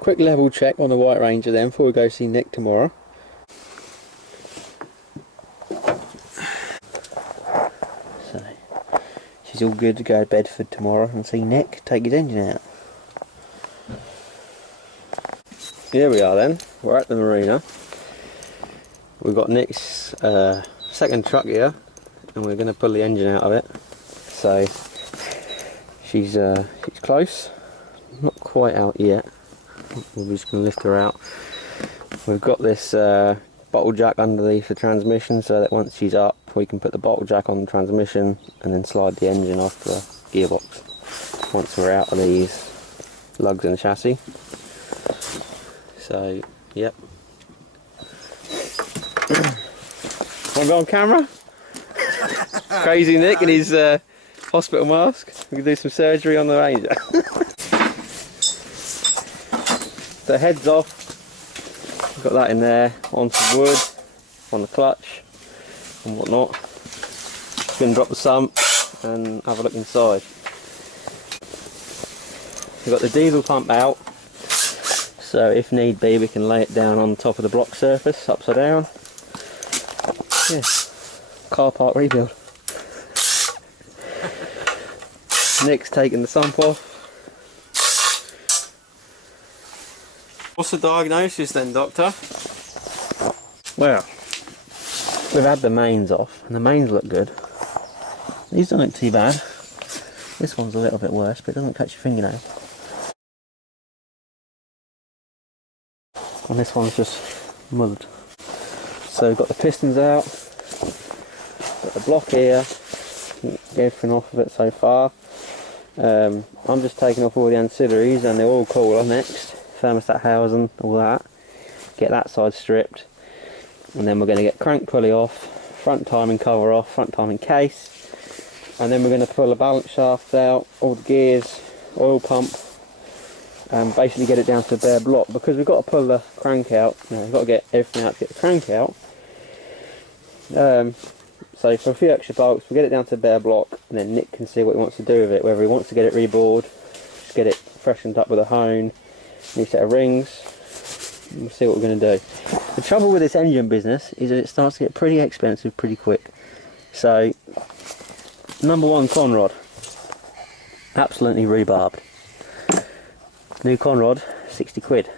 quick level check on the White Ranger then before we go see Nick tomorrow. So she's all good to go to Bedford tomorrow and see Nick take his engine out. Here we are then, we're at the marina. We've got Nick's second truck here and we're going to pull the engine out of it. So she's close, not quite out yet. We're just going to lift her out. We've got this bottle jack underneath the transmission so that once she's up we can put the bottle jack on the transmission and then slide the engine off the gearbox once we're out of these lugs in the chassis. So, yep. Want to go on camera? Crazy Nick in his hospital mask. We can do some surgery on the Ranger. So heads off. Got that in there, on some wood, on the clutch and whatnot. Just going to drop the sump and have a look inside. We've got the diesel pump out, so if need be we can lay it down on top of the block surface, upside down. Yeah, car park rebuild. Nick's taking the sump off. What's the diagnosis then, Doctor? Well, we've had the mains off and the mains look good. These don't look too bad. This one's a little bit worse, but it doesn't catch your fingernail. And this one's just mudded. So we've got the pistons out, got the block here, get everything off of it so far. I'm just taking off all the ancillaries and the oil cooler next. Thermostat housing, all that. Get that side stripped, and then we're going to get crank pulley off, front timing cover off, front timing case, and then we're going to pull the balance shaft out, all the gears, oil pump, and basically get it down to a bare block because we've got to pull the crank out. We've got to get everything out to get the crank out. So for a few extra bolts, we'll get it down to a bare block, and then Nick can see what he wants to do with it. Whether he wants to get it rebored, just get it freshened up with a hone. New set of rings. We'll see what we're going to do. The trouble with this engine business is that it starts to get pretty expensive pretty quick. So, number one, conrod. Absolutely rebarbed. New conrod, 60 quid.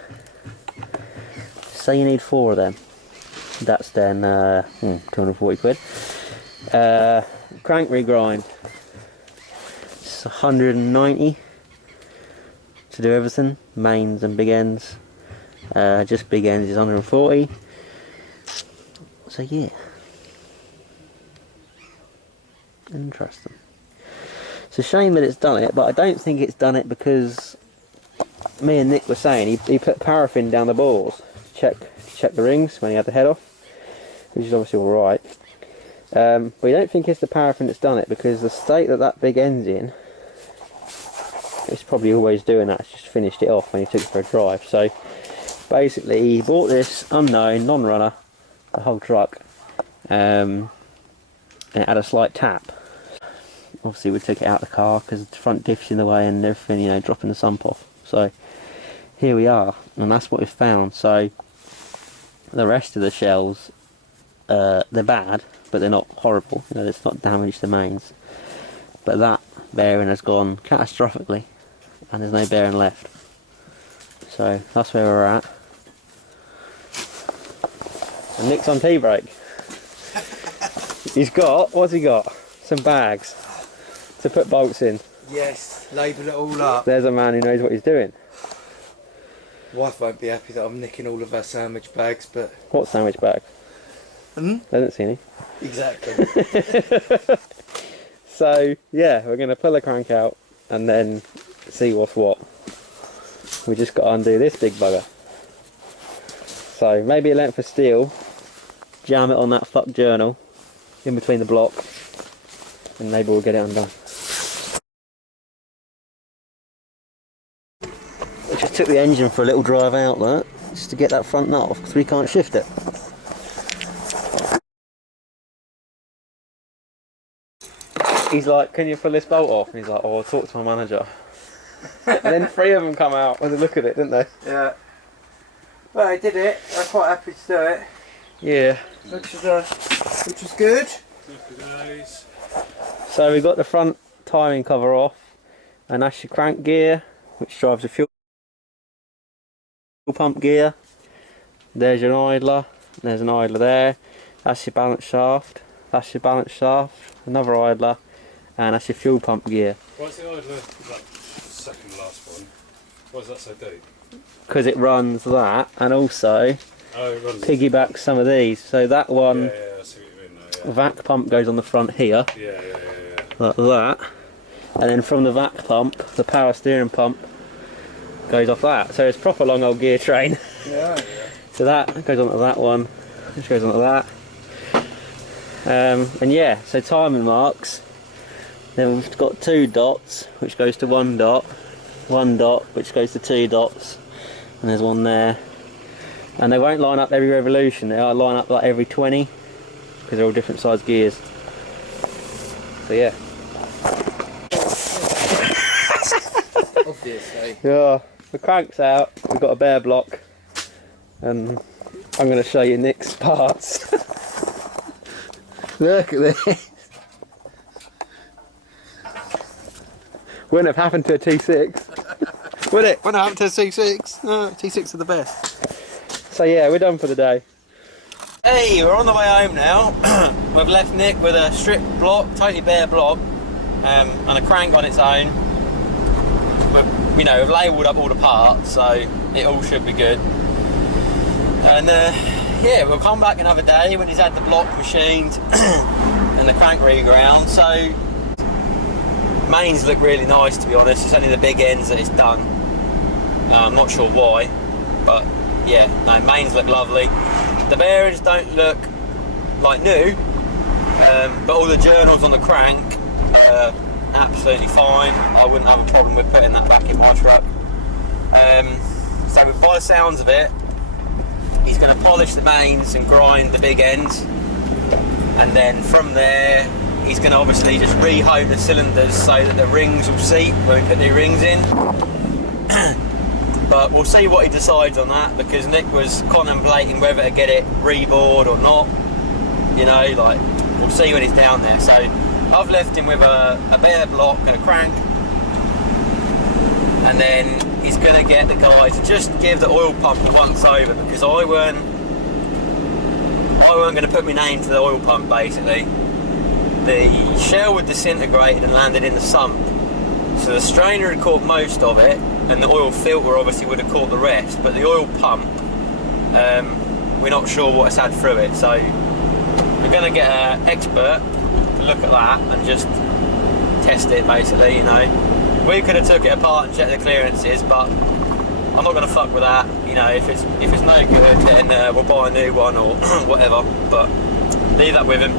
Say you need 4 of them. That's then 240 quid. Crank regrind. It's 190. To do everything, mains and big ends. Just big ends is 140. So yeah, interesting. It's a shame that it's done it, but I don't think it's done it because me and Nick were saying he put paraffin down the balls to check the rings when he had the head off, which is obviously all right. But we don't think it's the paraffin that's done it because the state that big end's in. It's probably always doing that. It's just finished it off when he took it for a drive. So basically he bought this unknown non-runner, the whole truck, and it had a slight tap. Obviously we took it out of the car because the front diff's in the way and everything, you know, dropping the sump off. So here we are, and that's what we found. So the rest of the shells, they're bad, but they're not horrible. You know, it's not damaged the mains. But that bearing has gone catastrophically, and there's no bearing left. So that's where we're at. And Nick's on T-brake. He's got, what's he got? Some bags to put bolts in. Yes, label it all up. There's a man who knows what he's doing. Wife won't be happy that I'm nicking all of our sandwich bags, but... What sandwich bag? Hmm? I didn't see any. Exactly. So yeah, we're going to pull the crank out and then see what's what. We just got to undo this big bugger. So maybe a length of steel, jam it on that fuck journal in between the block, and maybe we'll get it undone. I just took the engine for a little drive out there, just to get that front nut off because we can't shift it. He's like, can you pull this bolt off? And he's like, oh, I'll talk to my manager. And then 3 of them come out with a look at it, didn't they? Yeah. Well, I did it. I'm quite happy to do it. Yeah. Which was good. So we've got the front timing cover off, and that's your crank gear, which drives the fuel pump gear. There's your idler. There's an idler there. That's your balance shaft. That's your balance shaft. Another idler, and that's your fuel pump gear. Why's the idler that second last one? Why does that so deep? Because it runs that, and also It runs piggybacks some of these. So that one, Yeah, I see what you mean now, vac pump goes on the front here, yeah. like that, and then from the vac pump, the power steering pump goes off that. So it's proper long old gear train. Yeah. So that goes onto that one, which goes onto that. And yeah, so timing marks. Then we've got 2 dots, which goes to 1 dot, 1 dot, which goes to 2 dots, and there's one there. And they won't line up every revolution, they'll line up like every 20, because they're all different size gears. So yeah. Obviously. Yeah, the crank's out, we've got a bare block, and I'm going to show you Nick's parts. Look at this. Wouldn't have happened to a T6. Would it? Wouldn't have happened to a T6. No, T6 are the best. So yeah, we're done for the day. Hey, we're on the way home now. We've left Nick with a stripped block, totally bare block, and a crank on its own. We've labelled up all the parts, so it all should be good. And yeah, we'll come back another day when he's had the block machined and the crank reground. So mains look really nice, to be honest. It's only the big ends that it's done. I'm not sure why, but yeah, no, mains look lovely. The bearings don't look like new, but all the journals on the crank are absolutely fine. I wouldn't have a problem with putting that back in my truck. So by the sounds of it, he's going to polish the mains and grind the big ends, and then from there he's going to obviously just re-hone the cylinders so that the rings will seat when we put new rings in. But we'll see what he decides on that, because Nick was contemplating whether to get it rebored or not. We'll see when he's down there. So I've left him with a bare block and a crank, and then he's going to get the guy to just give the oil pump a once over, because I weren't going to put my name to the oil pump. Basically, the shell had disintegrated and landed in the sump, so the strainer had caught most of it, and the oil filter obviously would have caught the rest, but the oil pump, we're not sure what it's had through it. So we're going to get an expert to look at that and just test it, basically. We could have took it apart and checked the clearances, but I'm not going to fuck with that. If it's no good, then we'll buy a new one or whatever. But leave that with him.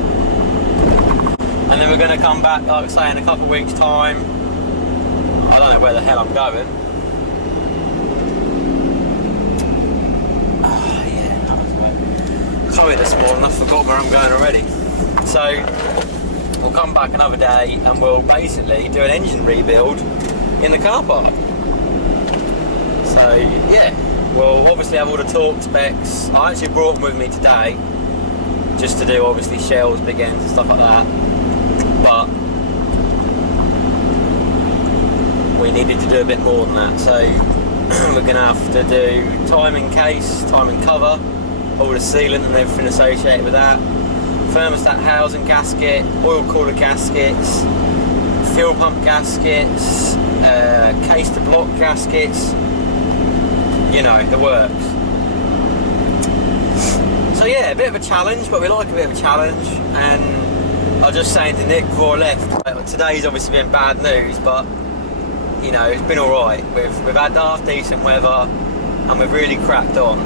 And then we're going to come back, like I say, in a couple of weeks' time. I don't know where the hell I'm going. I can't this morning, I've forgotten where I'm going already. So we'll come back another day and we'll basically do an engine rebuild in the car park. So yeah, we'll obviously have all the torque specs. I actually brought them with me today, just to do obviously shells, big ends and stuff like that. But we needed to do a bit more than that, so we're going to have to do timing case, timing cover, all the sealant and everything associated with that, thermostat housing gasket, oil cooler gaskets, fuel pump gaskets, case to block gaskets, the works. So yeah, a bit of a challenge, but we like a bit of a challenge. And I was just saying to Nick before I left, today's obviously been bad news, but it's been alright. We've had half decent weather and we've really cracked on.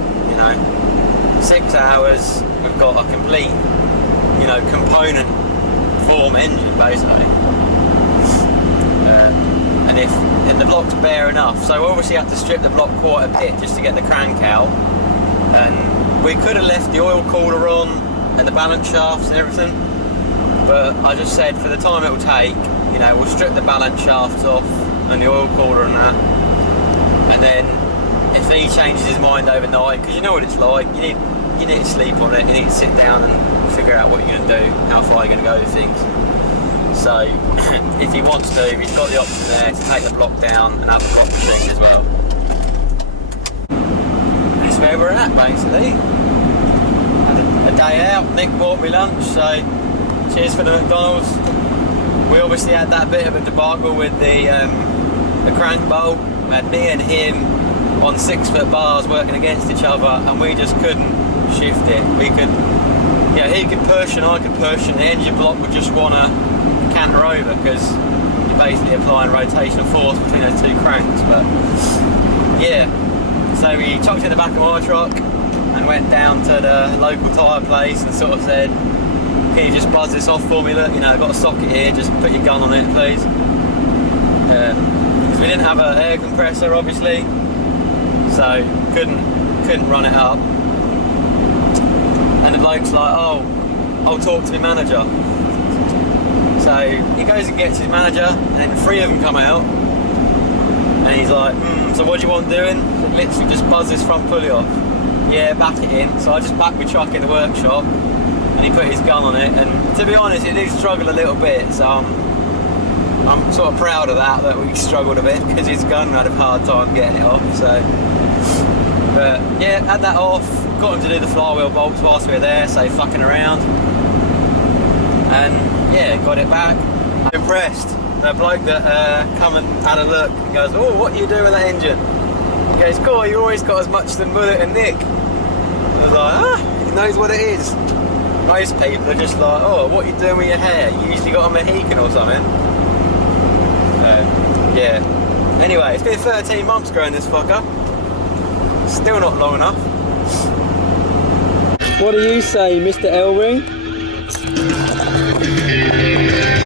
6 hours, we've got a complete component form engine basically, and the block's bare enough, so we obviously have to strip the block quite a bit just to get the crank out. And we could have left the oil cooler on and the balance shafts and everything, but I just said for the time it will take, we'll strip the balance shafts off and the oil cooler and that. And then if he changes his mind overnight, because you know what it's like, you need to sleep on it, you need to sit down and figure out what you're going to do, how far you're going to go with things. So if he wants to, he's got the option there to take the block down and have a clock machine as well. That's where we're at basically. Had a day out, Nick bought me lunch, so cheers for the McDonald's. We obviously had that bit of a debacle with the crank bolt. We had me and him on 6-foot bars working against each other, and we just couldn't shift it. We could, he could push and I could push, and the engine block would just want to canter over because you're basically applying rotational force between those two cranks. But yeah, so we chucked it in the back of my truck and went down to the local tyre place and sort of said, can you just buzz this off for me? Look, I've got a socket here, just put your gun on it please. Because we didn't have an air compressor obviously, so couldn't run it up. And the bloke's like, oh, I'll talk to my manager. So he goes and gets his manager, and then 3 of them come out, and he's like, so what do you want doing? Literally just buzz this front pulley off. Yeah, back it in. So I just backed my truck in the workshop, and he put his gun on it, and to be honest, it did struggle a little bit, so I'm sort of proud of that we struggled a bit, because his gun had a hard time getting it off, so. But yeah, had that off, got him to do the flywheel bolts whilst we were there, so fucking around. And yeah, got it back. I'm impressed. The bloke that come and had a look and goes, oh, what do you do with that engine? He goes, cool, you always got as much than Bullet and Nick. I was like, he knows what it is. Most people are just like, oh, what are you doing with your hair? You usually got a Mohican or something. Yeah. Anyway, it's been 13 months growing this fucker. Still not long enough. What do you say, Mr. Elring?